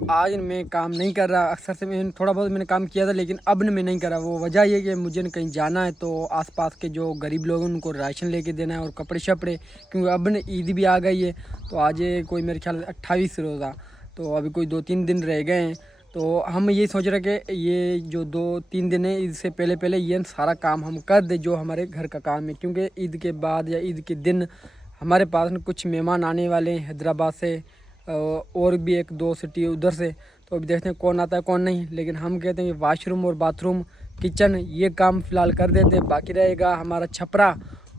आज मैं काम नहीं कर रहा। अक्सर से मैं थोड़ा बहुत मैंने काम किया था, लेकिन अब मैं नहीं कर रहा। वो वजह ये कि मुझे कहीं जाना है, तो आसपास के जो गरीब लोग हैं उनको राशन लेके देना है और कपड़े शपड़े, क्योंकि अब ईद भी आ गई है। तो आज कोई मेरे ख्याल 28 रोज़ा, तो अभी कोई 2-3 दिन रह गए हैं। तो हम ये सोच रहे कि ये जो 2-3 दिन है, ईद से पहले पहले ये सारा काम हम कर दे जो हमारे घर का काम है, क्योंकि ईद के बाद या ईद के दिन हमारे पास कुछ मेहमान आने वाले हैं हैदराबाद से, और भी 1-2 सिटी उधर से। तो अभी देखते हैं कौन आता है कौन नहीं, लेकिन हम कहते हैं कि वाशरूम और बाथरूम किचन ये काम फ़िलहाल कर देते हैं। बाकी रहेगा हमारा छपरा,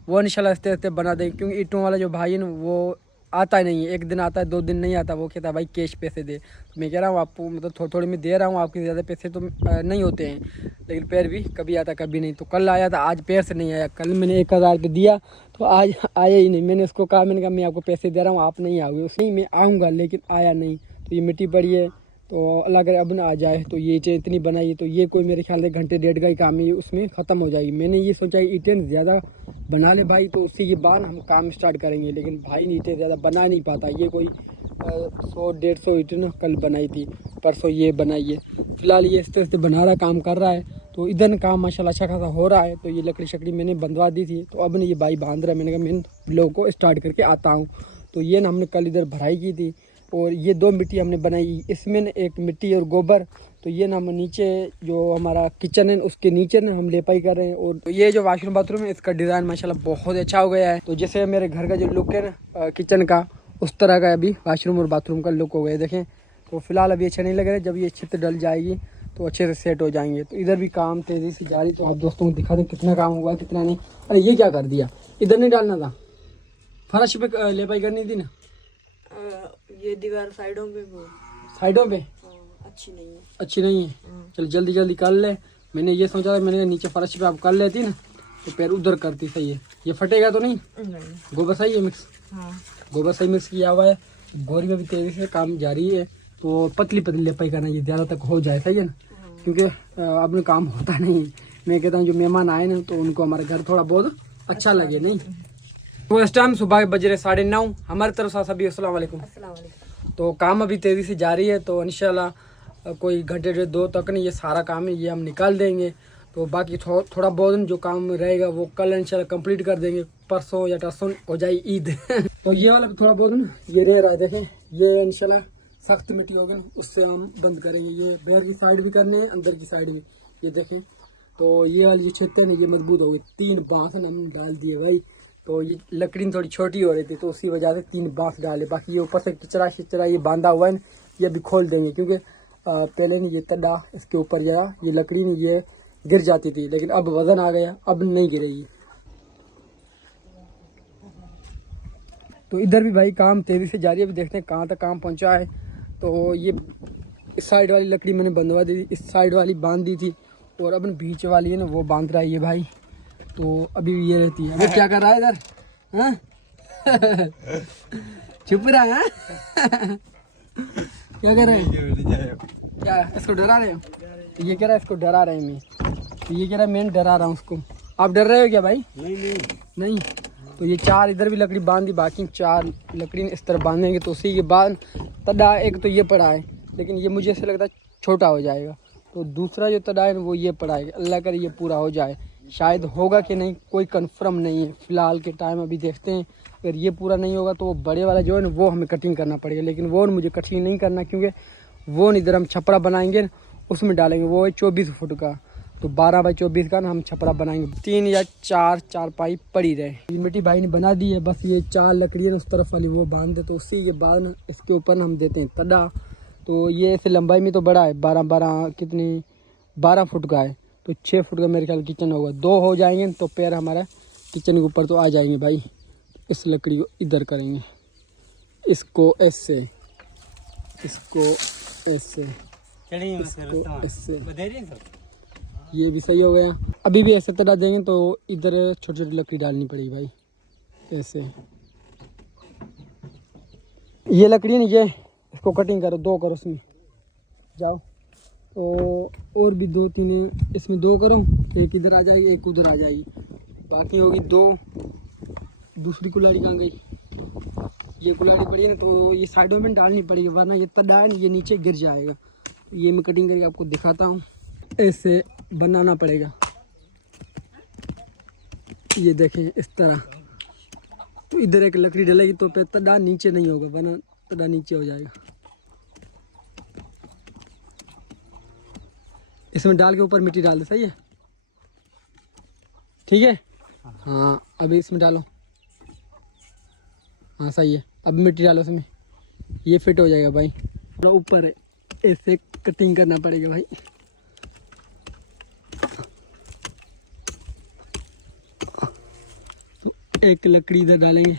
वो इंशाल्लाह आस्ते आस्ते बना देंगे, क्योंकि ईंटों वाला जो भाई है ना वो आता ही नहीं है। 1 दिन आता है, 2 दिन नहीं आता। वो कहता है भाई कैश पैसे दे। तो मैं कह रहा हूँ आपको मतलब थोड़ी थोड़ी मैं दे रहा हूँ, आपके ज़्यादा पैसे तो नहीं होते हैं, लेकिन पैर भी कभी आता कभी नहीं। तो कल आया था, आज पैर से नहीं आया। कल मैंने 1000 रुपये दिया तो आज आया ही नहीं। मैंने उसको कहा, मैंने कहा मैं आपको पैसे दे रहा हूँ, आप नहीं आओगे। उसने मैं आऊँगा, लेकिन आया नहीं। तो ये मिट्टी पड़ी है, तो अल्लाह करे अब ना आ जाए। तो ये ईंटें इतनी बनाई, तो ये कोई मेरे ख्याल से घंटे 1.5 का ही काम है, उसमें ख़त्म हो जाएगी। मैंने ये सोचा ईंटें ज़्यादा बना ले भाई, तो उसी के बाद हम काम स्टार्ट करेंगे। लेकिन भाई ईंटें ज़्यादा बना नहीं पाता। ये कोई 100-150 ईंटें कल बनाई थी, परसों ये बनाई है। फिलहाल ये इस तरह से बना रहा, काम कर रहा है। तो इधर काम माशाल्लाह अच्छा खासा हो रहा है। तो ये लकड़ी शकड़ी मैंने बंधवा दी थी, तो अब ने ये भाई बांध रहा है। मैंने कहा मैं लोगों को स्टार्ट करके आता हूँ। तो ये ना हमने कल इधर भराई की थी, और ये 2 मिट्टी हमने बनाई। इसमें न एक मिट्टी और गोबर। तो ये ना हम नीचे जो हमारा किचन है उसके नीचे ना हम लेपाई कर रहे हैं। और तो ये जो वाशरूम बाथरूम है इसका डिज़ाइन माशाल्लाह बहुत अच्छा हो गया है। तो जैसे मेरे घर का जो लुक है ना किचन का, उस तरह का अभी वाशरूम और बाथरूम का लुक हो गया। देखें, तो फिलहाल अभी अच्छा नहीं लग रहा है। जब ये छत डल जाएगी तो अच्छे से सेट हो जाएंगे। तो इधर भी काम तेज़ी से जारी। तो आप दोस्तों को दिखा दें कितना काम हुआ कितना नहीं। अरे ये क्या कर दिया, इधर नहीं डालना था, फर्श पे लेपाई करनी थी ना। ये दीवार साइडों पे वो साइडों पे अच्छी नहीं है। अच्छी नहीं है, चल जल्दी जल्दी कर ले। मैंने ये सोचा था, मैंने कहा नीचे फर्श पे आप कर लेती ना तो पैर उधर करती। सही है, ये फटेगा तो नहीं? गोबर सही है मिक्स? हाँ, गोबर सही मिक्स किया हुआ है। गोरी में भी तेजी से काम जारी है। तो पतली पतली लेपाई करना, ये ज़्यादा तक हो जाए। सही है ना, क्योंकि अब काम होता नहीं है। मैं कहता हूँ जो मेहमान आए ना तो उनको हमारे घर थोड़ा बहुत अच्छा लगे नहीं। तो इस टाइम सुबह के बज रहे 9:30। हमारी तरफ से सभी अस्सलाम वालेकुम। तो काम अभी तेज़ी से जारी है। तो इंशाल्लाह कोई घंटे 1-2 तक नहीं ये सारा काम है ये हम निकाल देंगे। तो बाकी थोड़ा बहुत जो काम रहेगा वो कल इंशाल्लाह कंप्लीट कर देंगे। परसों या तरसों हो जाए ईद। तो ये वाला थोड़ा बहुत ना ये रह रहा है। देखें, ये इंशाल्लाह सख्त मिट्टी होगी, उससे हम बंद करेंगे। ये बाहर की साइड भी करने हैं, अंदर की साइड भी। ये देखें, तो ये वाली जो छत है ना ये मजबूत हो गई। 3 बांस हम डाल दिए भाई। तो ये लकड़ी थोड़ी छोटी हो रही थी, तो उसी वजह से 3 बांस डाले। बाकी ये ऊपर से किचरा ये बांधा हुआ है ना, ये अभी खोल देंगे, क्योंकि पहले नहीं ये तड्डा इसके ऊपर गया, ये लकड़ी नहीं ये गिर जाती थी, लेकिन अब वजन आ गया, अब नहीं गिरेगी। तो इधर भी भाई काम तेज़ी से जारी है। अभी देखते हैं कहाँ तक काम पहुँचा है। तो ये इस साइड वाली लकड़ी मैंने बंधवा दी थी, इस साइड वाली बांध दी थी, और अब बीच वाली है ना वो बांध रहा है ये भाई। तो अभी ये रहती है। अभी क्या कर रहा है इधर? हाँ? छुप रहा है? क्या कर रहे हैं? क्या इसको डरा रहे हो? ये कह रहा है इसको डरा रहे हैं मैं, तो ये कह रहा है मैं डरा रहा हूँ उसको। आप डर रहे हो क्या भाई? नहीं। तो ये 4 इधर भी लकड़ी बांध दी, बाकी 4 लकड़ी इस तरह बांधेंगे। तो उसी के बाद तड़ा एक तो ये पड़ा है, लेकिन ये मुझे ऐसा लगता है छोटा हो जाएगा। तो दूसरा जो तड़ा है वो ये पड़ा है, अल्लाह करे ये पूरा हो जाए। शायद होगा कि नहीं कोई कंफर्म नहीं है फ़िलहाल के टाइम। अभी देखते हैं, अगर ये पूरा नहीं होगा तो वो बड़े वाला जो है ना वो हमें कटिंग करना पड़ेगा। लेकिन वो मुझे कटिंग नहीं करना, क्योंकि वो इधर हम छपरा बनाएंगे ना उसमें डालेंगे। वो है 24 फुट का, तो 12 बाई 24 का ना हम छपरा बनाएंगे। 3 या 4 पाइप पड़ी रहे। ये मिट्टी भाई ने बना दी है, बस ये 4 लकड़ी है ना उस तरफ वाली वो बांध दे। तो उसी के बाद ना इसके ऊपर ना हम देते हैं तड़ा। तो ये ऐसे लंबाई में तो बड़ा है, 12 फुट का है। तो 6 फुट का मेरे ख्याल किचन होगा। 2 हो जाएंगे तो पैर हमारा किचन के ऊपर तो आ जाएंगे भाई। इस लकड़ी को इधर करेंगे, इसको ऐसे, इसको ऐसे, इसको ऐसे, ये भी सही हो गया। अभी भी ऐसे तरह देंगे तो इधर छोटी छोटी लकड़ी डालनी पड़ेगी भाई, ऐसे। ये लकड़ी है ना ये, इसको कटिंग करो, 2 करो इसमें, जाओ। तो और भी 2-3 इसमें 2 करो, एक इधर आ जाएगी एक उधर आ जाएगी, बाकी होगी 2। दूसरी कुल्हाड़ी कहाँ गई? ये कुल्हाड़ी पड़ी है ना, तो ये साइडों में डालनी पड़ेगी, वरना ये तड़ा है ना ये नीचे गिर जाएगा। ये मैं कटिंग करके आपको दिखाता हूँ। ऐसे बनाना पड़ेगा, ये देखें इस तरह। तो इधर एक लकड़ी डलेगी तो पे तड़ा नीचे नहीं होगा, वरना तड़ा नीचे हो जाएगा। इसमें डाल के ऊपर मिट्टी डाल दे, सही है? ठीक है। हाँ अभी इसमें डालो। हाँ सही है, अब मिट्टी डालो इसमें, ये फिट हो जाएगा भाई। ऊपर है, ऐसे कटिंग करना पड़ेगा भाई। तो एक लकड़ी इधर डालेंगे,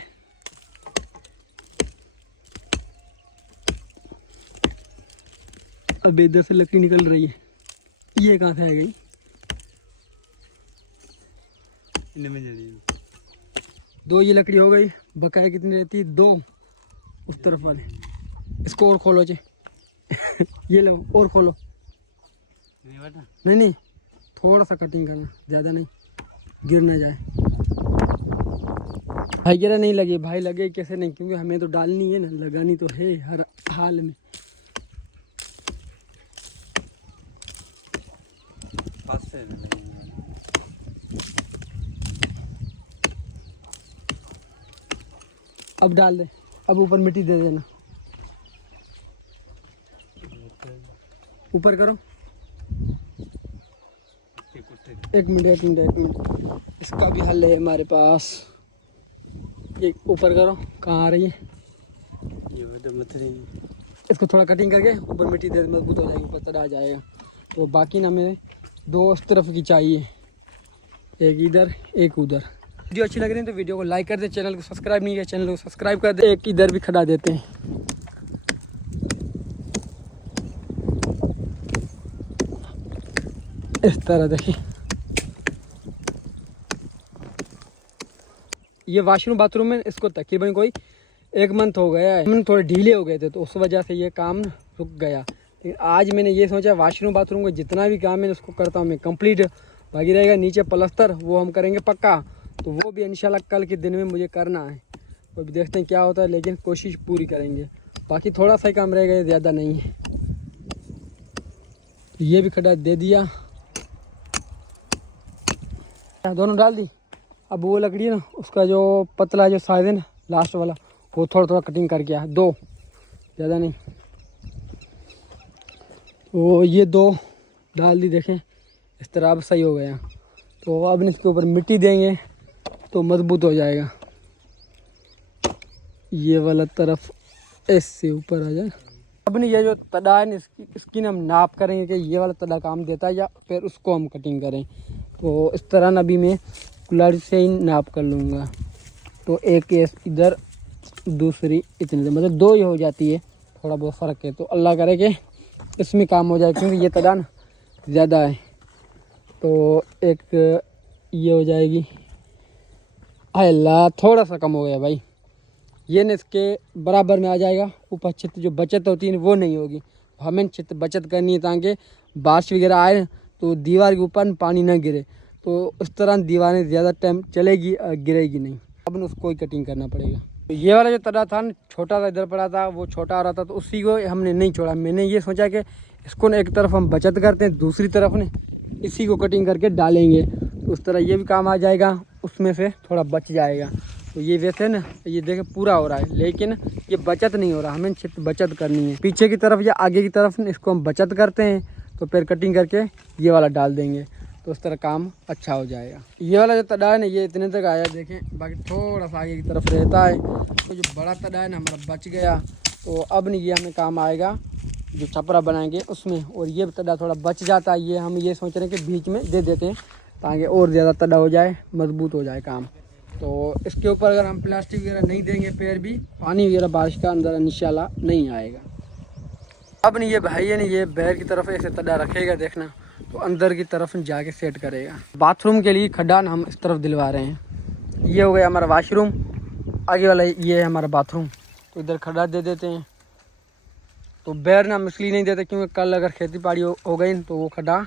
अब इधर से लकड़ी निकल रही है, ये कहाँ से आ गई? दो ये लकड़ी हो गई, बकाया कितनी रहती है? दो उस तरफ वाले। इसको और खोलो जी ये लो और खोलो। नहीं थोड़ा सा कटिंग करना, ज़्यादा नहीं, गिर ना जाए। भाई गिरा नहीं लगे, भाई लगे कैसे नहीं, क्योंकि हमें तो डालनी है ना, लगानी तो है हर हाल में। अब डाल दे, अब ऊपर मिट्टी दे देना, ऊपर करो। एक मिनट, इसका भी हल है हमारे पास। ये ऊपर करो, कहाँ आ रही है? इसको थोड़ा कटिंग करके ऊपर मिट्टी दे, मजबूत हो जाएगी, ऊपर तड़ा आ जाएगा। तो बाकी ना हमें दो उस तरफ की चाहिए, एक इधर एक उधर। वीडियो अच्छी लग रही है तो वीडियो को लाइक कर दे, चैनल को सब्सक्राइब नहीं किया चैनल को सब्सक्राइब कर दे। एक इधर भी खड़ा देते हैं, इस तरह देखिए। ये वॉशरूम बाथरूम में इसको तकरीबन कोई 1 मंथ हो गया है, हम थोड़े ढीले हो गए थे तो उस वजह से ये काम रुक गया। लेकिन आज मैंने ये सोचा वॉशरूम बाथरूम का जितना भी काम है उसको करता हूँ मैं कंप्लीट। बाकी रहेगा नीचे प्लस्तर, वो हम करेंगे पक्का, तो वो भी इंशाल्लाह कल के दिन में मुझे करना है। तो अभी देखते हैं क्या होता है, लेकिन कोशिश पूरी करेंगे। बाकी थोड़ा सा ही काम रहेगा, ज़्यादा नहीं है। ये भी खड्डा दे दिया, दोनों डाल दी। अब वो लकड़ी है ना, उसका जो पतला जो साइज है ना लास्ट वाला, वो थोड़ा थोड़ा कटिंग करके आ, दो ज़्यादा नहीं। तो ये दो डाल दी, देखें इस तरह अब सही हो गया। तो अब इसके ऊपर मिट्टी देंगे तो मजबूत हो जाएगा। ये वाला तरफ ऐसे ऊपर आ जाए। अब नहीं ये जो तड़ा है ना, इसकी ना हम नाप करेंगे कि ये वाला तड़ा काम देता है या फिर उसको हम कटिंग करें। तो इस तरह ना भी मैं कुल्हाड़ी से ही नाप कर लूँगा। तो एक इधर, दूसरी इतनी, मतलब दो ही हो जाती है, थोड़ा बहुत फ़र्क है। तो अल्लाह करे कि इसमें काम हो जाए, क्योंकि ये तड़ा ना ज़्यादा है। तो एक ये हो जाएगी, अल्लाह थोड़ा सा कम हो गया भाई, ये न इसके बराबर में आ जाएगा। ऊपर छत जो बचत होती है वो नहीं होगी, हमें छत बचत करनी है ताकि बारिश वगैरह आए तो दीवार के ऊपर पानी ना गिरे। तो इस तरह दीवारें ज़्यादा टाइम चलेगी, गिरेगी नहीं। अब न उसको ही कटिंग करना पड़ेगा। तो ये वाला जो तड़ा था ना, छोटा सा इधर पड़ा था, वो छोटा आ रहा था, तो उसी को हमने नहीं छोड़ा। मैंने ये सोचा कि इसको न एक तरफ हम बचत करते हैं, दूसरी तरफ न इसी को कटिंग करके डालेंगे, तो उस तरह ये भी काम आ जाएगा, उसमें से थोड़ा बच जाएगा। तो ये वैसे ना ये देखे पूरा हो रहा है, लेकिन ये बचत नहीं हो रहा, हमें छत बचत करनी है। पीछे की तरफ या आगे की तरफ इसको हम बचत करते हैं, तो फिर कटिंग करके ये वाला डाल देंगे, तो उस तरह काम अच्छा हो जाएगा। ये वाला जो तड़ा है ना, ये इतने तक आया देखें, बाकी थोड़ा सा आगे की तरफ रहता है। तो जो बड़ा तड़ा है ना हमारा बच गया, तो अब नहीं ये हमें काम आएगा जो छपरा बनाएंगे उसमें। और ये तड़ा थोड़ा बच जाता है, ये हम ये सोच रहे हैं कि बीच में दे देते हैं ताकि और ज़्यादा तड़ा हो जाए, मजबूत हो जाए काम। तो इसके ऊपर अगर हम प्लास्टिक वगैरह नहीं देंगे, फिर भी पानी वगैरह बारिश का अंदर इंशाल्लाह नहीं आएगा। अब नहीं ये भाई है नहीं, ये बाहर की तरफ ऐसे तड़ा रखेगा देखना, तो अंदर की तरफ जाके सेट करेगा। बाथरूम के लिए खड्डा हम इस तरफ दिलवा रहे हैं। ये हो गया हमारा वाशरूम, आगे वाला ये है हमारा बाथरूम। तो इधर खड्डा दे देते हैं। तो बाहर ना हम इसलिए नहीं देते क्योंकि कल अगर खेती बाड़ी हो गई तो वो खड्डा,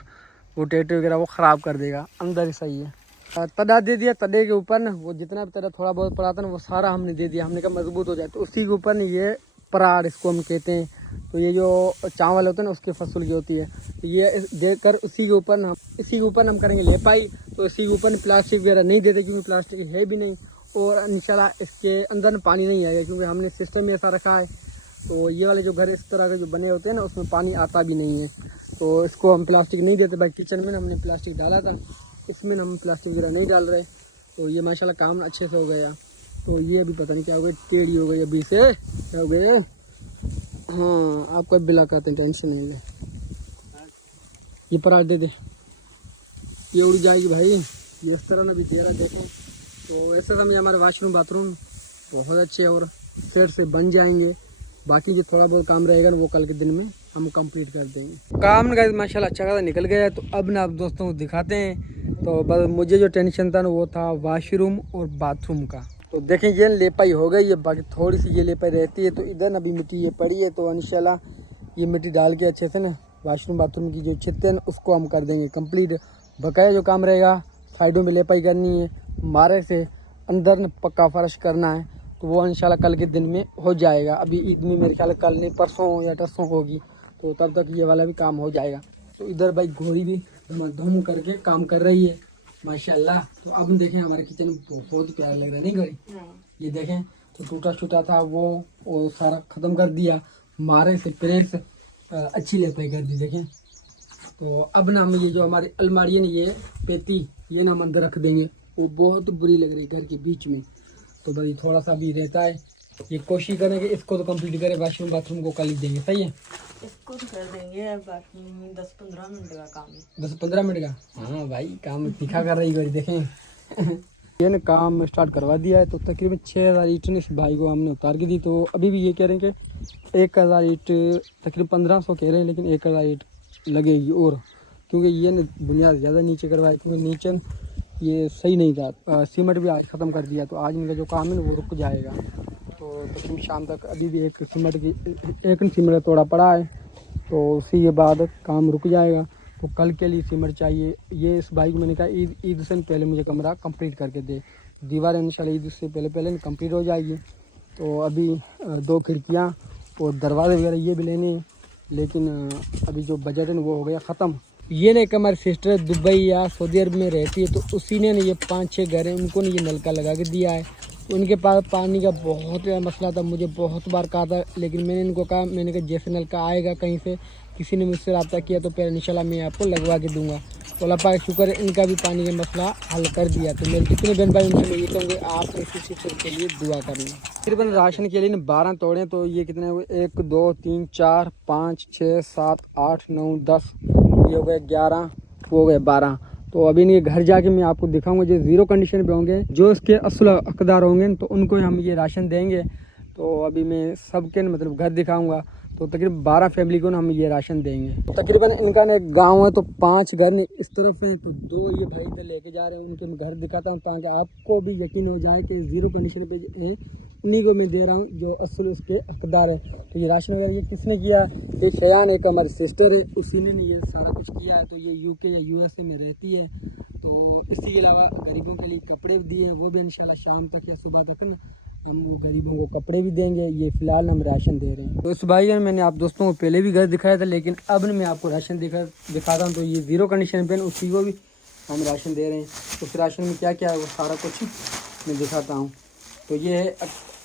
वो टेटे वगैरह वो ख़राब कर देगा। अंदर ही सही है। तदा दे दिया, तदे के ऊपर ना वो जितना भी तदा थोड़ा बहुत पड़ा था ना वो सारा हमने दे दिया। हमने कहा मजबूत हो जाए, तो उसी के ऊपर ना ये परार इसको हम कहते हैं। तो ये जो चावल होते हैं ना उसकी फसल की होती है, तो ये देकर उसी के ऊपर ना इसी के ऊपर हम करेंगे लेपाई। तो इसी के ऊपर प्लास्टिक वगैरह नहीं देते क्योंकि प्लास्टिक है भी नहीं, और इंशाल्लाह इसके अंदर पानी नहीं आएगा क्योंकि हमने सिस्टम ऐसा रखा है। तो ये वाले जो घर इस तरह के जो बने होते हैं ना उसमें पानी आता भी नहीं है, तो इसको हम प्लास्टिक नहीं देते। भाई किचन में हमने प्लास्टिक डाला था, इसमें हम प्लास्टिक वगैरह नहीं डाल रहे। तो ये माशाल्लाह काम अच्छे से हो गया। तो ये अभी पता नहीं क्या हो गया, टेढ़ी हो गई अभी से, क्या हो गया। हाँ आपको बिला कहते हैं, टेंशन नहीं है। ये पराठ दे दे, ये उड़ जाएगी भाई। ये इस तरह ना भी दे रहा देखें। तो ऐसे समय हमारे वाशरूम बाथरूम बहुत अच्छे और सेट से बन जाएंगे। बाकी जो थोड़ा बहुत काम रहेगा ना वो कल के दिन में हम कंप्लीट कर देंगे। काम ना माशाल्लाह अच्छा खासा निकल गया है। तो अब ना आप दोस्तों को दिखाते हैं। तो बस मुझे जो टेंशन था ना वो था वाशरूम और बाथरूम का। तो देखें ये लेपाई हो गई है, बाकी थोड़ी सी ये लेपाई रहती है। तो इधर ना अभी मिट्टी ये पड़ी है, तो इंशाल्लाह ये मिट्टी डाल के अच्छे से ना वाशरूम बाथरूम की जो छत है ना उसको हम कर देंगे कंप्लीट। बकाया जो काम रहेगा साइडों में लेपाई करनी है, मारे से अंदर न पक्का फर्श करना है, तो वो इंशाल्लाह कल के दिन में हो जाएगा। अभी ईद में मेरे ख्याल कल नहीं परसों या टरसों होगी, तो तब तक ये वाला भी काम हो जाएगा। तो इधर भाई घोड़ी भी धम करके काम कर रही है माशाल्लाह। तो अब हम देखें हमारे किचन में बहुत प्यारा लग रहा है नहीं घड़ी। ये देखें तो टूटा छूटा था वो सारा ख़त्म कर दिया, मारे से प्रेस अच्छी लेपाई कर दी देखें। तो अब ना हम ये जो हमारी अलमारी है ना ये पेटी ये ना हम अंदर रख देंगे, वो बहुत बुरी लग रही है घर के बीच में। तो भाई थोड़ा सा भी रहता है, ये कोशिश करें कि इसको तो कंप्लीट करें, वाशरूम बाथरूम को कल ही देंगे। सही है, इसको तो कर देंगे, बाकी 10-15 मिनट का काम है। 10-15 मिनट का। हाँ भाई काम दिखा कर रही है देखें। ये ना काम स्टार्ट करवा दिया है। तो तकरीबन 6000 ईट इस भाई को हमने उतार के दी। तो अभी भी ये कह रहे हैं कि 1000 ईट तकरीबन 1500 कह रहे हैं, लेकिन 1000 ईट लगेगी। और क्योंकि ये ना बुनियाद ज़्यादा नीचे करवाए क्योंकि नीचे ये सही नहीं था। सीमेंट भी आज ख़त्म कर दिया, तो आज इनका जो काम है ना वो रुक जाएगा। तो तकरीबन शाम तक अभी भी एक सीमेंट तोड़ा पड़ा है, तो उसी के बाद काम रुक जाएगा। तो कल के लिए सीमेंट चाहिए। ये इस भाई को मैंने कहा ईद से पहले मुझे कमरा कंप्लीट करके दे, दीवार इंशाल्लाह ईद से पहले कंप्लीट हो जाएगी। तो अभी 2 खिड़कियाँ और दरवाजे वगैरह ये भी लेने हैं, लेकिन अभी जो बजट है ना वो हो गया ख़त्म। ये ना एक हमारी सिस्टर दुबई या सऊदी अरब में रहती है, तो उसी ने ये 5-6 घर हैं उनको ने ये नलका लगा के दिया है। तो उनके पास पानी का बहुत मसला था, मुझे बहुत बार कहा था, लेकिन मैंने इनको कहा, मैंने कहा जैसे नलका आएगा कहीं से किसी ने मुझसे रब्ता किया तो फिर इंशाल्लाह मैं आपको लगवा के दूंगा। तो अल्लाह पाक का शुक्र है इनका भी पानी का मसला हल कर दिया। तो मेरे जितने बहन भाई उनसे मैं ये कहूँगी आप इसी सिस्टर के लिए दुआ करना। तकरीबन राशन के लिए ना 12 तोड़े, तो ये कितने हुए 1 2 3 4 5 6 7 8 9 10, ये हो गए 11, वो हो गए 12। तो अभी इनके घर जाके मैं आपको दिखाऊंगा जो ज़ीरो कंडीशन पे होंगे, जो इसके असल हकदार होंगे, तो उनको हम ये राशन देंगे। तो अभी मैं सबके मतलब घर दिखाऊंगा। तो तकरीबन 12 फैमिली को ना हम ये राशन देंगे। तो तकरीबन इनका ना एक गांव है, तो 5 घर ने इस तरफ है, तो 2 ये भाई इधर लेके जा रहे हैं। उनके मैं घर दिखाता हूँ ताकि आपको भी यकीन हो जाए कि ज़ीरो कंडीशन पे है, उन्हीं को मैं दे रहा हूँ जो असल उसके हकदार है। तो ये राशन वगैरह ये किसने किया, ये शयान एक हमारी सिस्टर है, उसी ने ये सारा कुछ किया है। तो ये UK या USA में रहती है। तो इसी के अलावा गरीबों के लिए कपड़े भी दिए, वो भी इंशाल्लाह शाम तक या सुबह तक ना हम वो गरीबों को कपड़े भी देंगे। ये फ़िलहाल हम राशन दे रहे हैं। तो इस भाई मैंने आप दोस्तों को पहले भी घर दिखाया था, लेकिन अब मैं आपको राशन दिखाता हूँ। तो ये ज़ीरो कंडीशन पे उसी को भी हम राशन दे रहे हैं। उस राशन में क्या क्या है वो सारा कुछ मैं दिखाता हूँ। तो ये है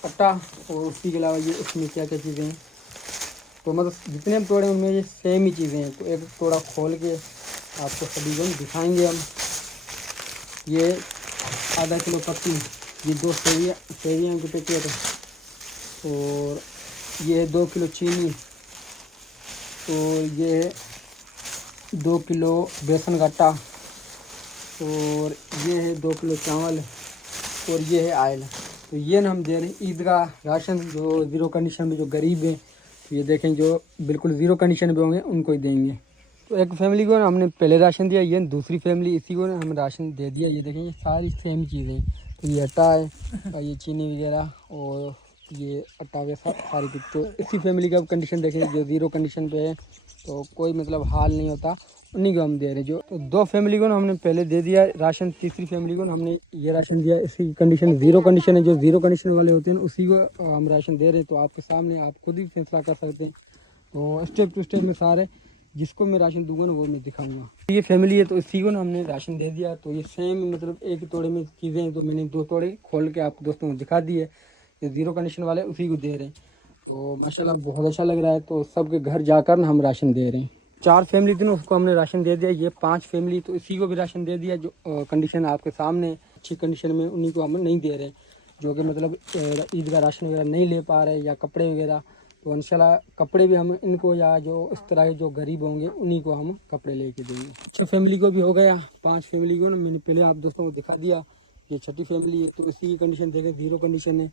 आटा, और उसके अलावा ये इसमें क्या क्या चीज़ें हैं। तो मतलब जितने हम तोड़े उनमें ये सेम ही चीज़ें हैं। तो एक थोड़ा खोल के आपको सभी को दिखाएँगे हम। ये आधा किलो पत्ती, ये 2 सेवियाँ के पैकेट, और ये 2 किलो चीनी, और ये 2 किलो बेसन का आटा, और ये है 2 किलो चावल, और ये है आयल। तो ये ना हम दे रहे हैं ईद का राशन जो ज़ीरो कंडीशन में जो गरीब हैं। तो ये देखें जो बिल्कुल ज़ीरो कंडीशन पे होंगे उनको ही देंगे। तो एक फैमिली को ना हमने पहले राशन दिया, ये दूसरी फैमिली इसी को ना हम राशन दे दिया। ये देखें ये सारी सेम चीज़ें, तो ये आटा है और ये चीनी वगैरह और ये आटा वैसा सारी कुछ। तो इसी फैमिली का कंडीशन देखें जो ज़ीरो कंडीशन पे है, तो कोई मतलब हाल नहीं होता। उन्हीं को हम दे रहे हैं। जो तो 2 फैमिली को ना हमने पहले दे दिया राशन, तीसरी फैमिली को ना हमने ये राशन दिया। इसकी कंडीशन ज़ीरो कंडीशन है, जो ज़ीरो कंडीशन वाले होते हैं उसी को हम राशन दे रहे हैं। तो आपके सामने आप खुद ही फैसला कर सकते हैं। तो स्टेप टू स्टेप में सारे जिसको मैं राशन दूंगा ना वो मैं दिखाऊंगा। ये फैमिली है तो इसी को ना हमने राशन दे दिया। तो ये सेम मतलब एक ही तोड़े में चीज़ें हैं, तो मैंने 2 तोड़े खोल के आप दोस्तों को दिखा दिए। ये ज़ीरो कंडीशन वाले उसी को दे रहे हैं। तो माशाल्लाह बहुत अच्छा लग रहा है। तो सबके घर जाकर ना हम राशन दे रहे हैं। 4 फैमिली थी ना उसको हमने राशन दे दिया। ये 5 फैमिली तो इसी को भी राशन दे दिया। जो कंडीशन आपके सामने अच्छी कंडीशन में उन्हीं को हम नहीं दे रहे, जो कि मतलब ईद का राशन वगैरह नहीं ले पा रहे या कपड़े वगैरह। तो इंशाल्लाह कपड़े भी हम इनको या जो इस तरह के जो गरीब होंगे उन्हीं को हम कपड़े लेके देंगे। 6 फैमिली को भी हो गया। 5 फैमिली को ना मैंने पहले आप दोस्तों को दिखा दिया। ये छठी फैमिली है तो इसी की कंडीशन देखें, ज़ीरो कंडीशन है।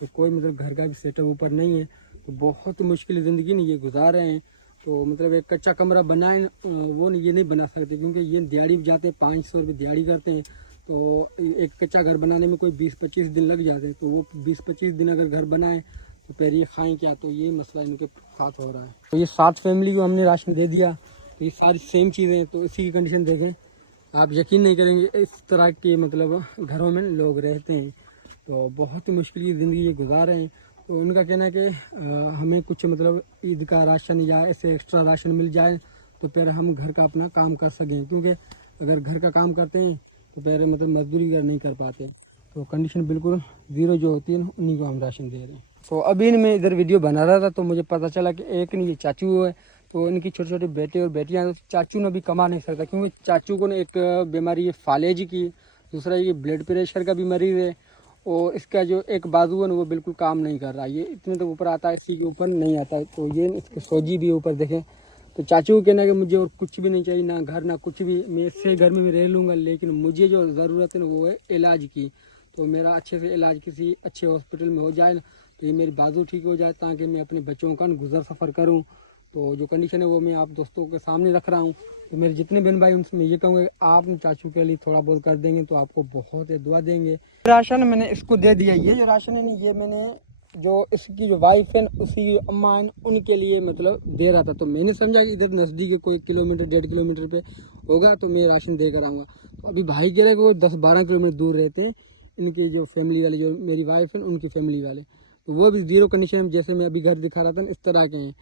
तो कोई मतलब घर का भी सेटअप ऊपर नहीं है। तो बहुत मुश्किल ज़िंदगी नहीं ये गुजार रहे हैं। तो मतलब एक कच्चा कमरा बनाए वो नहीं, ये नहीं बना सकते क्योंकि ये दिहाड़ी भी जाते हैं, 500 रुपये दिहाड़ी करते हैं। तो एक कच्चा घर बनाने में कोई 20-25 दिन लग जाते हैं। तो वो 20-25 दिन अगर घर बनाए तो फिर ये खाएं क्या। तो ये मसला इनके साथ हो रहा है। तो ये 7 फैमिली को हमने राशन दे दिया। तो ये सारी सेम चीज़ें हैं। तो इसी की कंडीशन देखें, आप यकीन नहीं करेंगे इस तरह के मतलब घरों में लोग रहते हैं। तो बहुत ही मुश्किल की ज़िंदगी ये गुजार रहे हैं। तो उनका कहना है कि हमें कुछ मतलब ईद का राशन या ऐसे एक्स्ट्रा राशन मिल जाए तो फिर हम घर का अपना काम कर सकें, क्योंकि अगर घर का काम करते हैं तो फिर मतलब मजदूरी वगैरह नहीं कर पाते। तो कंडीशन बिल्कुल ज़ीरो जो होती है ना उन्हीं को हम राशन दे रहे हैं। तो अभी मैं इधर वीडियो बना रहा था तो मुझे पता चला कि एक नहीं ये चाचू है। तो इनकी छोटे छोटे बेटे और बेटियाँ हैं। तो चाचू ने भी कमा नहीं सकता क्योंकि चाचू को ना एक बीमारी है फालेज की, दूसरा ये ब्लड प्रेशर का भी मरीज़ है और इसका जो एक बाजू है ना वो बिल्कुल काम नहीं कर रहा। ये इतने तो ऊपर आता है, इसी के ऊपर नहीं आता है। तो ये इसके सोजी भी ऊपर देखें। तो चाचू को कहना है कि मुझे और कुछ भी नहीं चाहिए, ना घर ना कुछ भी, मैं इससे घर में मैं रह लूँगा, लेकिन मुझे जो ज़रूरत है ना वो है इलाज की। तो मेरा अच्छे से इलाज किसी अच्छे हॉस्पिटल में हो जाए ना तो ये मेरी बाजू ठीक हो जाए ताकि मैं अपने बच्चों का गुजर सफ़र करूँ। तो जो कंडीशन है वो मैं आप दोस्तों के सामने रख रहा हूँ। तो मेरे जितने बहन भाई उनसे मैं ये कहूँगा आप चाचू के लिए थोड़ा बहुत कर देंगे तो आपको बहुत दुआ देंगे। राशन मैंने इसको दे दिया। ये जो राशन है ना ये मैंने जो इसकी जो वाइफ है उसकी जो अम्मा है उनके लिए मतलब दे रहा था। तो मैंने समझा कि इधर नज़दीक है, कोई किलोमीटर 1.5 किलोमीटर पे होगा तो मैं राशन दे कर आऊँगा। तो अभी भाई कह रहे हैं कि वो 10-12 किलोमीटर दूर रहते हैं, इनकी जो फैमिली वाले जो मेरी वाइफ है उनकी फैमिली वाले। तो वो भी ज़ीरो कंडीशन में जैसे मैं अभी घर दिखा रहा था इस तरह के हैं।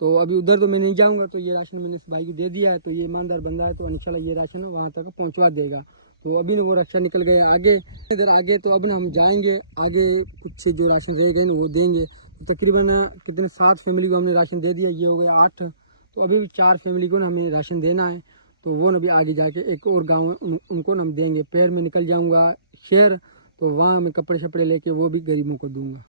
तो अभी उधर तो मैं नहीं जाऊंगा। तो ये राशन मैंने इस भाई को दे दिया है। तो ये ईमानदार बंदा है तो इंशाल्लाह ये राशन वहाँ तक पहुँचवा देगा। तो अभी ना वो राशन निकल गए आगे, इधर आगे। तो अब ना हम जाएंगे आगे, कुछ जो राशन रह गए ना वो देंगे। तो तकरीबन कितने 7 फैमिली को हमने राशन दे दिया, ये हो गया 8। तो अभी भी 4 फैमिली को ना हमें राशन देना है। तो वो ना भी आगे जाके एक और गाँव है उनको ना हम देंगे। पैर में निकल जाऊँगा शहर, तो वहाँ मैं कपड़े शपड़े लेके वो भी गरीबों को दूंगा।